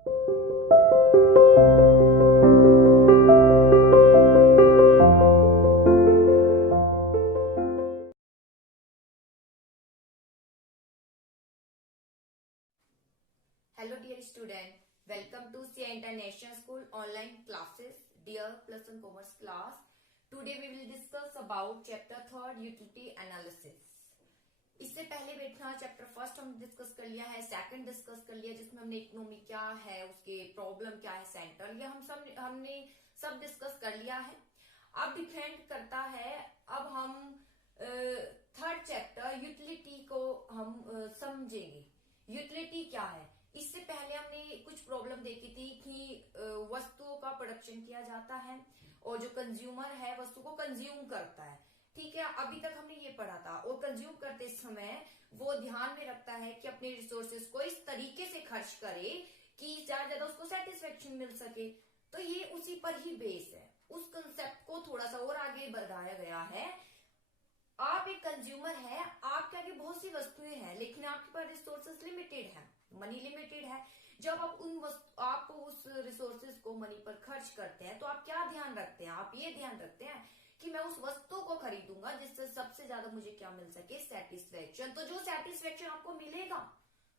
Hello dear student, welcome to CA International School online classes. Dear plus one commerce class, today we will discuss about chapter 3rd utility analysis. इससे पहले बैठना chapter first हम discuss कर लिया है, second discuss कर लिया जिसमें हमने इकोनॉमी क्या है, उसके प्रॉब्लम क्या है, सेंट्रल, ये हमने सब डिस्कस कर लिया है. अब डिपेंड करता है, अब हम थर्ड चैप्टर यूटिलिटी को हम समझेंगे. यूटिलिटी क्या है? इससे पहले हमने कुछ प्रॉब्लम देखी थी कि वस्तुओं का प्रोडक्शन किया जाता है और जो कंज्यूमर है वस्तु को कंज्यूम करता है. ठीक है, अभी तक हमने ये पढ़ा था. और कंज्यूम करते समय वो ध्यान में रखता है कि अपने रिसोर्सेज को इस तरीके से खर्च करे कि ज्यादा उसको सेटिस्फेक्शन मिल सके. तो ये उसी पर ही बेस है. उस कंसेप्ट को थोड़ा सा और आगे बढ़ाया गया है. आप एक कंज्यूमर है, आपके आगे बहुत सी वस्तुएं हैं, लेकिन आपके पास रिसोर्सेज लिमिटेड है, मनी लिमिटेड है. जब आप उस रिसोर्सेज को मनी पर खर्च करते हैं तो आप क्या ध्यान रखते हैं? आप ये ध्यान रखते हैं कि मैं उस वस्तु को खरीदूंगा जिससे सबसे ज्यादा मुझे क्या मिल सके, सेटिस्फेक्शन. तो जो सेटिस्फेक्शन आपको मिलेगा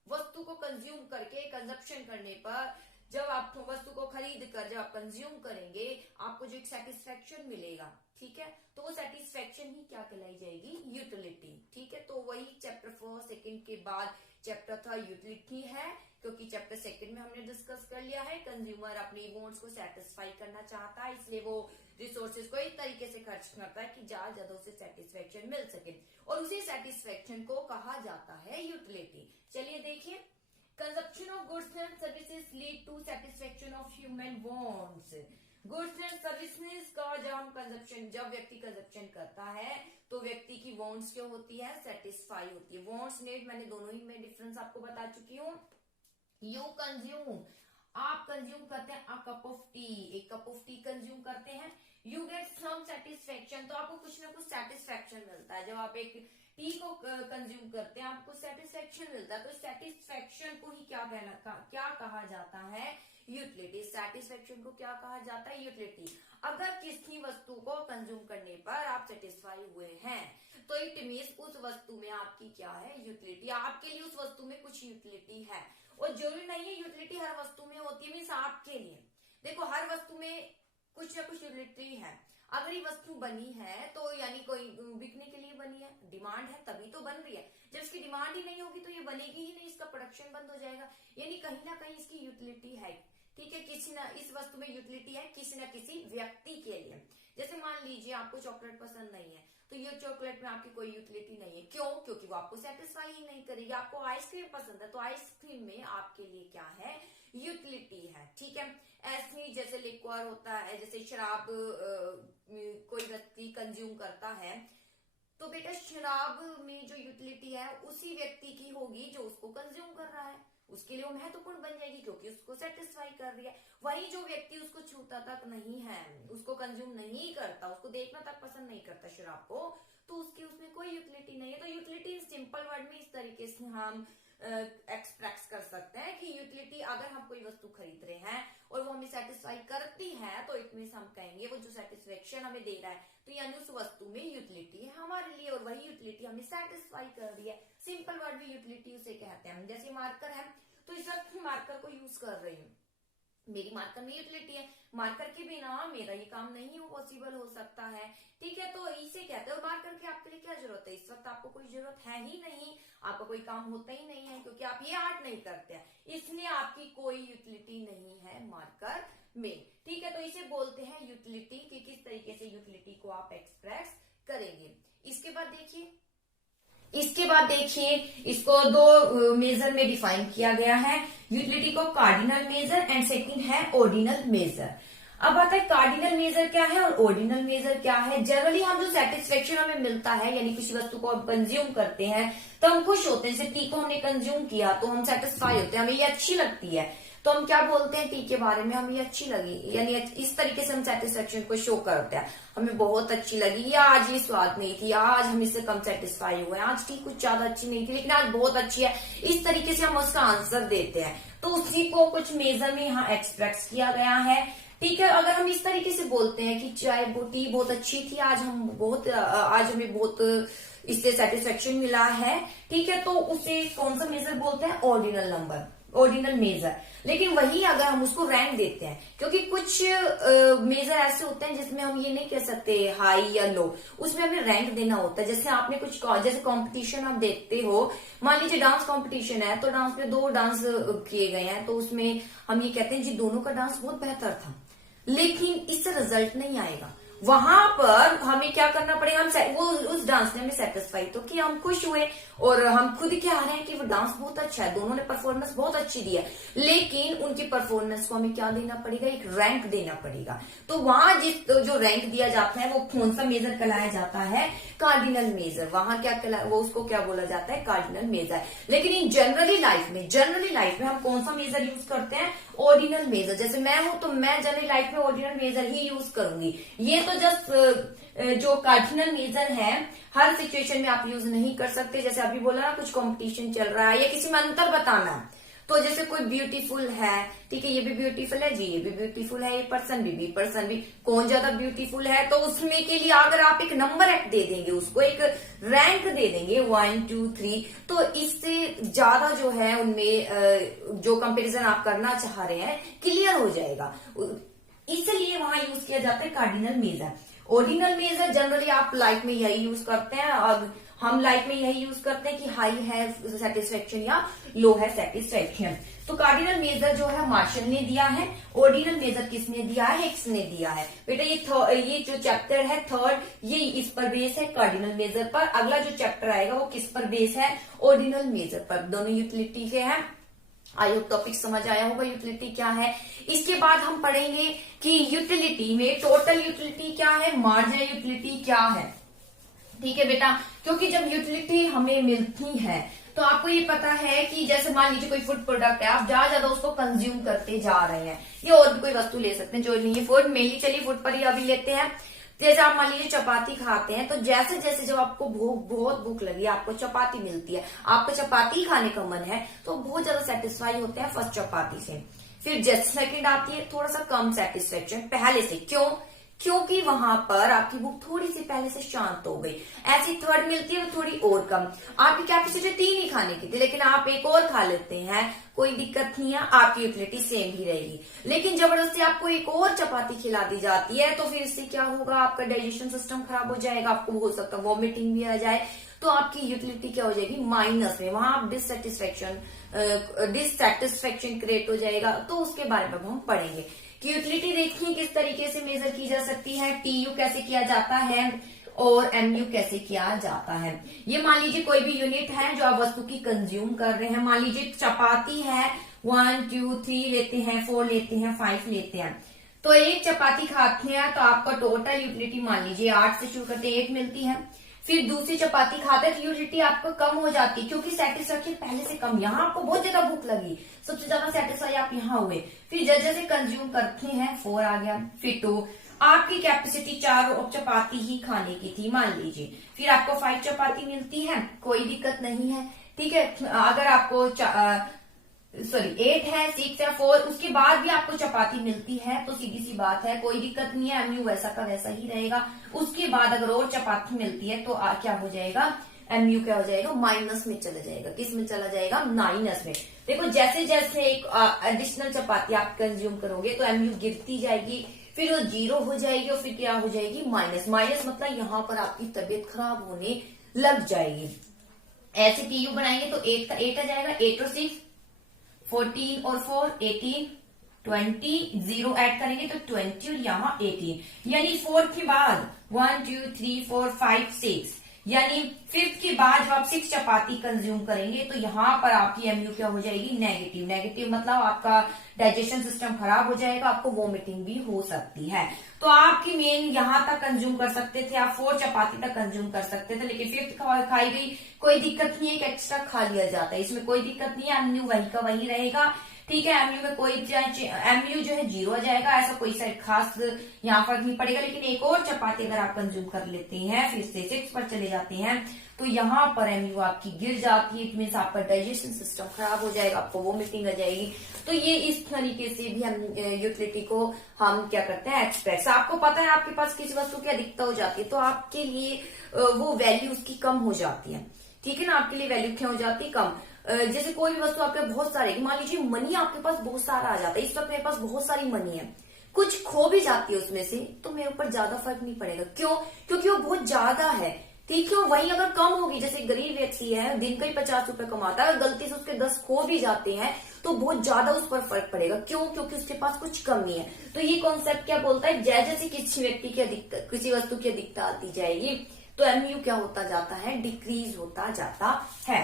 वस्तु को कंज्यूम करके, कंजप्शन करने पर, जब आप वस्तु को खरीद कर जब आप कंज्यूम करेंगे, आपको जो एक सेटिस्फेक्शन मिलेगा, ठीक है, तो वो सेटिस्फेक्शन ही क्या कहलाई जाएगी? यूटिलिटी. ठीक है, तो वही चैप्टर फर्स्ट सेकंड के बाद चैप्टर थर्ड यूटिलिटी है, क्योंकि चैप्टर सेकंड में हमने डिस्कस कर लिया है कंज्यूमर अपनी वांट्स को सेटिस्फाई करना चाहता है, इसलिए वो रिसोर्सेज को एक तरीके से खर्च करता है कि ज्यादा उसे सेटिस्फेक्शन मिल सके, और उसी सेटिस्फेक्शन को कहा जाता है यूटिलिटी. चलिए देखिए, consumption of goods and services lead to satisfaction of human wants. Goods and services का जब व्यक्ति कंजप्शन करता है तो व्यक्ति की वांट्स क्या होती है? सेटिस्फाई होती है. वांट्स नीड मैंने दोनों ही में डिफरेंस आपको बता चुकी हूँ. यू कंज्यूम, आप कंज्यूम करते हैं अ कप ऑफ टी, एक कप ऑफ टी कंज्यूम करते हैं. यू गेट सम सेटिस्फेक्शन, तो आपको कुछ ना कुछ सेटिस्फेक्शन मिलता है. जब आप एक टी को कंज्यूम करते हैं आपको सेटिस्फेक्शन मिलता है. तो सेटिस्फेक्शन को ही क्या कहा जाता है? यूटिलिटी. सेटिस्फेक्शन को क्या कहा जाता है? यूटिलिटी. अगर किसी वस्तु को कंज्यूम करने पर आप सेटिस्फाई हुए हैं तो इट मीन्स उस वस्तु में आपकी क्या है? यूटिलिटी. आपके लिए उस वस्तु में कुछ यूटिलिटी है, और जरूरी नहीं है यूटिलिटी हर वस्तु में होती है. मीन्स आपके लिए देखो, हर वस्तु में कुछ ना कुछ यूटिलिटी है. अगर ये वस्तु बनी है तो यानी कोई बिकने के लिए बनी है, डिमांड है तभी तो बन रही है. जब इसकी डिमांड ही नहीं होगी तो ये बनेगी ही नहीं, इसका प्रोडक्शन बंद हो जाएगा. यानी कहीं ना कहीं इसकी यूटिलिटी है. ठीक है, इस वस्तु में यूटिलिटी है किसी न किसी व्यक्ति के लिए. जैसे मान लीजिए आपको चॉकलेट पसंद नहीं है, तो ये चॉकलेट में आपकी कोई यूटिलिटी नहीं है. क्यों? क्योंकि वो आपको सेटिस्फाई ही नहीं करेगी. आपको आइसक्रीम पसंद है तो आइसक्रीम में आपके लिए क्या है? यूटिलिटी है. ठीक है, ऐसे ही जैसे लिक्वर होता है, जैसे शराब कोई व्यक्ति कंज्यूम करता है, तो बेटा शराब में जो यूटिलिटी है उसी व्यक्ति की होगी जो उसको कंज्यूम कर रहा है. उसके लिए वो महत्वपूर्ण बन जाएगी क्योंकि उसको सेटिस्फाई कर रही है. वही जो व्यक्ति उसको छूता तक नहीं है, उसको कंज्यूम नहीं करता, उसको देखना तक पसंद नहीं करता शराब को, तो उसमें कोई यूटिलिटी नहीं है. तो यूटिलिटी सिंपल वर्ड में इस तरीके से हम एक्सप्रेस कर सकते हैं कि यूटिलिटी, अगर हम कोई वस्तु खरीद रहे हैं और वो हमें सेटिस्फाई करती है तो इट मींस हम कहेंगे वो जो सेटिस्फेक्शन हमें दे रहा है, तो यानी उस वस्तु में यूटिलिटी है हमारे लिए, और वही यूटिलिटी हमें सेटिस्फाई कर रही है. सिंपल वर्ड में यूटिलिटी उसे कहते हैं. जैसे मार्कर है, तो इस वक्त मार्कर को यूज कर रही हूँ, मेरी मार्कर में यूटिलिटी है. मार्कर के बिना मेरा ये काम नहीं पॉसिबल हो सकता है. ठीक है, तो इसे कहते हैं. मार्कर की आपके लिए क्या जरूरत है? इस वक्त आपको कोई जरूरत है ही नहीं, आपका कोई काम होता ही नहीं है, क्योंकि आप ये आर्ट नहीं करते हैं, इसलिए आपकी कोई यूटिलिटी नहीं है मार्कर में. ठीक है, तो इसे बोलते हैं यूटिलिटी, कि किस तरीके से यूटिलिटी को आप एक्सप्रेस करेंगे. इसके बाद देखिए इसको दो मेजर में डिफाइन किया गया है. यूटिलिटी को कार्डिनल मेजर एंड सेकंड है ऑर्डिनल मेजर. अब आता है कार्डिनल मेजर क्या है और ऑर्डिनल मेजर क्या है. जनरली हम जो सेटिस्फेक्शन हमें मिलता है, यानी किसी वस्तु को हम कंज्यूम करते हैं तो हम खुश होते हैं. जैसे टी को हमने कंज्यूम किया तो हम सेटिस्फाई होते हैं, हमें ये अच्छी लगती है. तो हम क्या बोलते हैं, टी के बारे में हमें अच्छी लगी, यानी इस तरीके से हम सेटिस्फेक्शन को शो करते हैं, हमें बहुत अच्छी लगी, या आज ये स्वाद नहीं थी, आज हम इससे कम सेटिस्फाई हुए, आज टी कुछ ज्यादा अच्छी नहीं थी लेकिन आज बहुत अच्छी है। इस तरीके से हम उसका आंसर देते हैं। तो उसी को कुछ मेजर में यहाँ एक्सप्रेस किया गया है। ठीक है, अगर हम इस तरीके से बोलते हैं कि चाय वो टी बहुत अच्छी थी, आज हमें बहुत इससे सेटिस्फेक्शन मिला है, ठीक है, तो उसे कौन सा मेजर बोलते हैं, ऑर्डिनल नंबर, ऑर्डिनल मेजर। लेकिन वही अगर हम उसको रैंक देते हैं, क्योंकि कुछ मेजर ऐसे होते हैं जिसमें हम ये नहीं कह सकते हाई या लो, उसमें हमें रैंक देना होता है। जैसे आपने जैसे कंपटीशन आप देखते हो, मान लीजिए डांस कंपटीशन है, तो डांस में 2 डांस किए गए हैं, तो उसमें हम ये कहते हैं जी दोनों का डांस बहुत बेहतर था, लेकिन इससे रिजल्ट नहीं आएगा। वहां पर हमें क्या करना पड़ेगा, हम वो उस डांस ने हमें सेटिस्फाई तो कि हम खुश हुए और हम खुद कह रहे हैं कि वो डांस बहुत अच्छा है, दोनों ने परफॉर्मेंस बहुत अच्छी दी है, लेकिन उनकी परफॉर्मेंस को हमें क्या देना पड़ेगा, एक रैंक देना पड़ेगा। तो वहां जो रैंक दिया जाता है वो कौन सा मेजर कहलाया जाता है, कार्डिनल मेजर। वहां वो उसको क्या बोला जाता है, कार्डिनल मेजर। लेकिन इन जनरली लाइफ में हम कौन सा मेजर यूज करते हैं, ऑर्डिनल मेजर। जैसे मैं हूं तो मैं जनरली लाइफ में ऑर्डिनल मेजर ही यूज करूंगी। ये तो जस्ट जो कार्डिनल मेजर है हर सिचुएशन में आप यूज नहीं कर सकते। जैसे अभी बोला ना, कुछ कंपटीशन चल रहा है या किसी में अंतर बताना, तो जैसे कोई ब्यूटीफुल है, ठीक है, ये भी ब्यूटीफुल है जी, ये भी ब्यूटीफुल है, ये पर्सन भी कौन ज्यादा ब्यूटीफुल है, तो उसमें के लिए अगर आप एक नंबर दे देंगे, उसको एक रैंक दे देंगे 1 2 3, तो इससे ज्यादा जो है उनमें जो कंपैरिजन आप करना चाह रहे हैं क्लियर हो जाएगा। इसलिए वहां यूज किया जाता है cardinal measure. Ordinal measure generally आप लाइफ में यही यूज करते हैं, और हम लाइफ में यही यूज करते हैं कि हाई है सेटिस्फेक्शन या लो है सेटिस्फेक्शन। तो कार्डिनल मेजर जो है मार्शल ने दिया है, ऑर्डिनल मेजर किसने दिया है, हिक्स ने दिया है। बेटा ये जो चैप्टर है थर्ड, ये इस पर बेस है कार्डिनल मेजर पर। अगला जो चैप्टर आएगा वो किस पर बेस है, ऑर्डिनल मेजर पर। दोनों यूटिलिटी के हैं। आई होप टॉपिक समझ आया होगा यूटिलिटी क्या है। इसके बाद हम पढ़ेंगे कि यूटिलिटी में टोटल यूटिलिटी क्या है, मार्जिनल यूटिलिटी क्या है। ठीक है बेटा, क्योंकि जब यूटिलिटी हमें मिलती है तो आपको ये पता है कि जैसे मान लीजिए कोई फूड प्रोडक्ट है, आप ज्यादा उसको कंज्यूम करते जा रहे हैं, या और भी कोई वस्तु ले सकते हैं जो नहीं है फूड, मेनली चलिए फूड पर ही अभी लेते हैं। जैसे आप मान लीजिए चपाती खाते हैं, तो जैसे जैसे जब आपको बहुत भूख लगी, आपको चपाती मिलती है, आपको चपाती खाने का मन है, तो बहुत ज्यादा सेटिस्फाई होते हैं फर्स्ट चपाती से। फिर जैसे सेकंड आती है थोड़ा सा कम सेटिस्फेक्शन पहले से, क्योंकि वहां पर आपकी भूख थोड़ी सी पहले से शांत हो गई। ऐसी थर्ड मिलती है वो थोड़ी और कम। आपकी कैपेसिटी 3 ही खाने की थी, लेकिन आप एक और खा लेते हैं, कोई दिक्कत नहीं है, आपकी यूटिलिटी सेम ही रहेगी। लेकिन जबरदस्ती आपको एक और चपाती खिला दी जाती है, तो फिर इससे क्या होगा, आपका डाइजेशन सिस्टम खराब हो जाएगा, आपको हो सकता है वॉमिटिंग भी आ जाए, तो आपकी यूटिलिटी क्या हो जाएगी, माइनस में। वहां आप डिससेटिस्फेक्शन क्रिएट हो जाएगा। तो उसके बारे में हम पढ़ेंगे कि यूटिलिटी देखिए किस तरीके से मेजर की जा सकती है, टीयू कैसे किया जाता है और एमयू कैसे किया जाता है। ये मान लीजिए कोई भी यूनिट है जो आप वस्तु की कंज्यूम कर रहे हैं। मान लीजिए चपाती है, 1 2 3 लेते हैं, 4 लेते हैं, 5 लेते हैं, तो एक चपाती खाते हैं तो आपका टोटल यूटिलिटी मान लीजिए 8 से शुरू करते 8 मिलती है। फिर दूसरी चपाती खाते हैं तो यूटिलिटी आपको कम हो जाती है, क्योंकि सेटिस्फेक्शन पहले से कम। यहाँ आपको बहुत ज्यादा भूख लगी, सबसे ज्यादा सेटिस्फाई आप यहाँ हुए। फिर जैसे जैसे कंज्यूम करते हैं 4 आ गया, फिर 2। आपकी कैपेसिटी 4 चपाती ही खाने की थी मान लीजिए, फिर आपको 5 चपाती मिलती है, कोई दिक्कत नहीं है, ठीक है। अगर आपको 8 है, 6 है, 4, उसके बाद भी आपको चपाती मिलती है, तो सीधी सी बात है कोई दिक्कत नहीं है, एमयू वैसा का वैसा ही रहेगा। उसके बाद अगर और चपाती मिलती है तो क्या हो जाएगा, एमयू क्या हो जाएगा, माइनस में चला जाएगा। किस में चला जाएगा, माइनस में। देखो जैसे जैसे एक एडिशनल चपाती आप कंज्यूम करोगे तो एमयू गिरती जाएगी, फिर वो 0 हो जाएगी और फिर क्या हो जाएगी, माइनस। माइनस मतलब यहाँ पर आपकी तबीयत खराब होने लग जाएगी। ऐसे टीयू बनाएंगे तो 8 का 8 आ जाएगा, 8 और 6 14 और 4 18 20, 0 ऐड करेंगे तो 20 और यहाँ 18, यानी 4 के बाद 1 2 3 4 5 6, यानी 5th के बाद जब आप 6 चपाती कंज्यूम करेंगे तो यहाँ पर आपकी एमयू क्या हो जाएगी, नेगेटिव। नेगेटिव मतलब आपका डाइजेशन सिस्टम खराब हो जाएगा, आपको वोमिटिंग भी हो सकती है। तो आपकी मेन यहाँ तक कंज्यूम कर सकते थे, आप 4 चपाती तक कंज्यूम कर सकते थे, लेकिन 5th खाई गई कोई दिक्कत नहीं है, एक एक्स्ट्रा खा लिया जाता है, इसमें कोई दिक्कत नहीं है, एमयू वही का वही रहेगा। ठीक है, एमयू में कोई एमयू जो है 0 आ जाएगा, ऐसा कोई सा खास यहाँ फर्क नहीं पड़ेगा। लेकिन एक और चपाती अगर आप कंज्यूम कर लेते हैं, फिर से 6 पर चले जाते हैं, तो यहाँ पर एमयू आपकी गिर जाती है, इट मीन्स आपका डाइजेशन सिस्टम खराब हो जाएगा, आपको वोमिटिंग आ जाएगी। तो ये इस तरीके से भी हम यूटिलिटी को हम क्या करते हैं, एक्सप्रेस। आपको पता है आपके पास किसी वस्तु की अधिकता हो जाती है, तो आपके लिए वो वैल्यू उसकी कम हो जाती है। ठीक है ना, आपके लिए वैल्यू क्या हो जाती है, कम। जैसे कोई भी वस्तु आपके बहुत सारे, मान लीजिए मनी आपके पास बहुत सारा आ जाता है, इस वक्त मेरे पास बहुत सारी मनी है, कुछ खो भी जाती है उसमें से, तो मेरे ऊपर ज्यादा फर्क नहीं पड़ेगा। क्यों? क्योंकि वो बहुत ज्यादा है। ठीक है, वही अगर कम होगी, जैसे गरीब व्यक्ति है, दिन का ही 50 रुपए कमाता है, गलती से उसके 10 खो भी जाते हैं, तो बहुत ज्यादा उस पर फर्क पड़ेगा। क्यों? क्योंकि उसके पास कुछ कमी है। तो ये कॉन्सेप्ट क्या बोलता है, जैसे किसी व्यक्ति की अधिकता, किसी वस्तु की अधिकता आती जाएगी, तो एमयू क्या होता जाता है, डिक्रीज होता जाता है।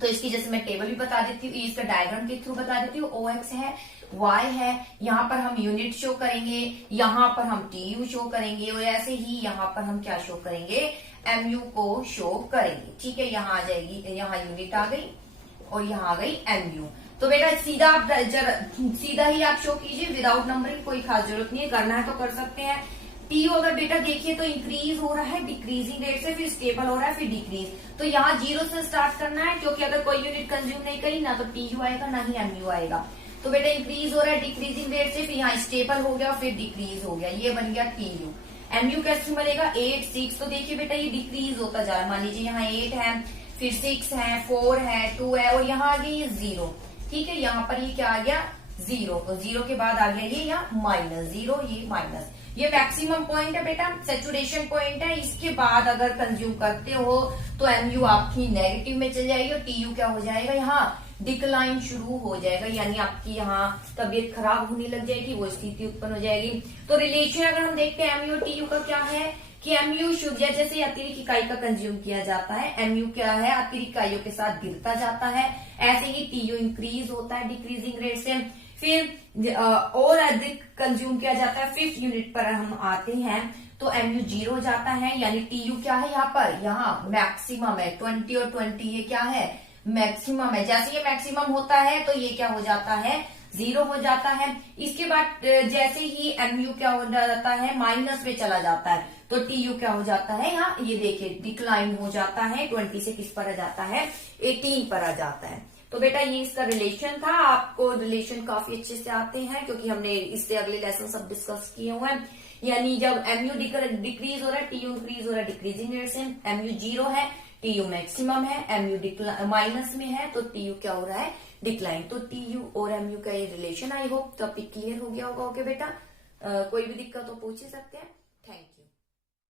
तो इसकी जैसे मैं टेबल भी बता देती हूँ, इसका डायग्राम के थ्रू बता देती हूँ। OX है, Y है, यहाँ पर हम यूनिट शो करेंगे, यहाँ पर हम TU शो करेंगे, और ऐसे ही यहाँ पर हम क्या शो करेंगे, MU को शो करेंगे। ठीक है, यहाँ आ जाएगी, यहाँ यूनिट आ गई और यहाँ आ गई MU। तो बेटा सीधा आप सीधा ही आप शो कीजिए, विदाउट नंबरिंग, कोई खास जरूरत नहीं है, करना है तो कर सकते हैं। TU अगर बेटा देखिए तो इंक्रीज हो रहा है डिक्रीजिंग रेट से, फिर स्टेबल हो रहा है, फिर डिक्रीज। तो यहाँ 0 से स्टार्ट करना है, क्योंकि अगर कोई यूनिट कंज्यूम नहीं करी ना तो TU आएगा ना ही MU आएगा। तो बेटा इंक्रीज हो रहा है डिक्रीजिंग रेट से, फिर यहाँ स्टेबल हो गया, फिर डिक्रीज हो गया, ये बन गया TU। MU कैसे बनेगा, 8, 6। तो देखिए बेटा ये डिक्रीज होता जा रहा है, मान लीजिए यहाँ 8 है, फिर 6 है, 4 है, 2 है, और यहाँ आ गया ये 0। ठीक है, यहाँ पर ये क्या आ गया, 0। तो 0 के बाद आ गया ये यहाँ -0, ये माइनस। ये मैक्सिमम पॉइंट है बेटा, सैचुरेशन पॉइंट है। इसके बाद अगर कंज्यूम करते हो तो MU आपकी नेगेटिव में चल जाएगी, और TU क्या हो जाएगा, यहाँ डिक्लाइन शुरू हो जाएगा, यानी आपकी यहाँ तबीयत खराब होने लग जाएगी, वो स्थिति उत्पन्न हो जाएगी। तो रिलेशन अगर हम देखते हैं MU और TU का क्या है, कि MU शुभ, जैसे अतिरिक्त इकाई का कंज्यूम किया जाता है, MU क्या है, अतिरिक्त इकाइयों के साथ गिरता जाता है। ऐसे ही TU इंक्रीज होता है डिक्रीजिंग रेट से, फिर और अधिक कंज्यूम किया जाता है। 5th यूनिट पर हम आते हैं तो MU 0 हो जाता है, यानी TU क्या है, यहाँ पर यहाँ मैक्सिमम है, 20 और 20 ये क्या है, मैक्सिमम है। जैसे ये मैक्सिमम होता है तो ये क्या हो जाता है, 0 हो जाता है। इसके बाद जैसे ही MU क्या हो जाता है, माइनस में चला जाता है, तो TU क्या हो जाता है, यहाँ ये देखिए डिक्लाइन हो जाता है, 20 से किस पर आ जाता है, 18 पर आ जाता है। तो बेटा ये इसका रिलेशन था, आपको रिलेशन काफी अच्छे से आते हैं, क्योंकि हमने इससे अगले लेसन सब डिस्कस किए हुए हैं। यानी जब MU डिक्रीज हो रहा है, TU इंक्रीज हो रहा है डिक्रीजिंग रेट से, MU 0 है, TU मैक्सिमम है, MU माइनस में है, तो TU क्या हो रहा है, डिक्लाइन। तो TU और MU का ये relation, I hope topic clear हो गया होगा। ओके बेटा, कोई भी दिक्कत तो पूछ ही सकते हैं।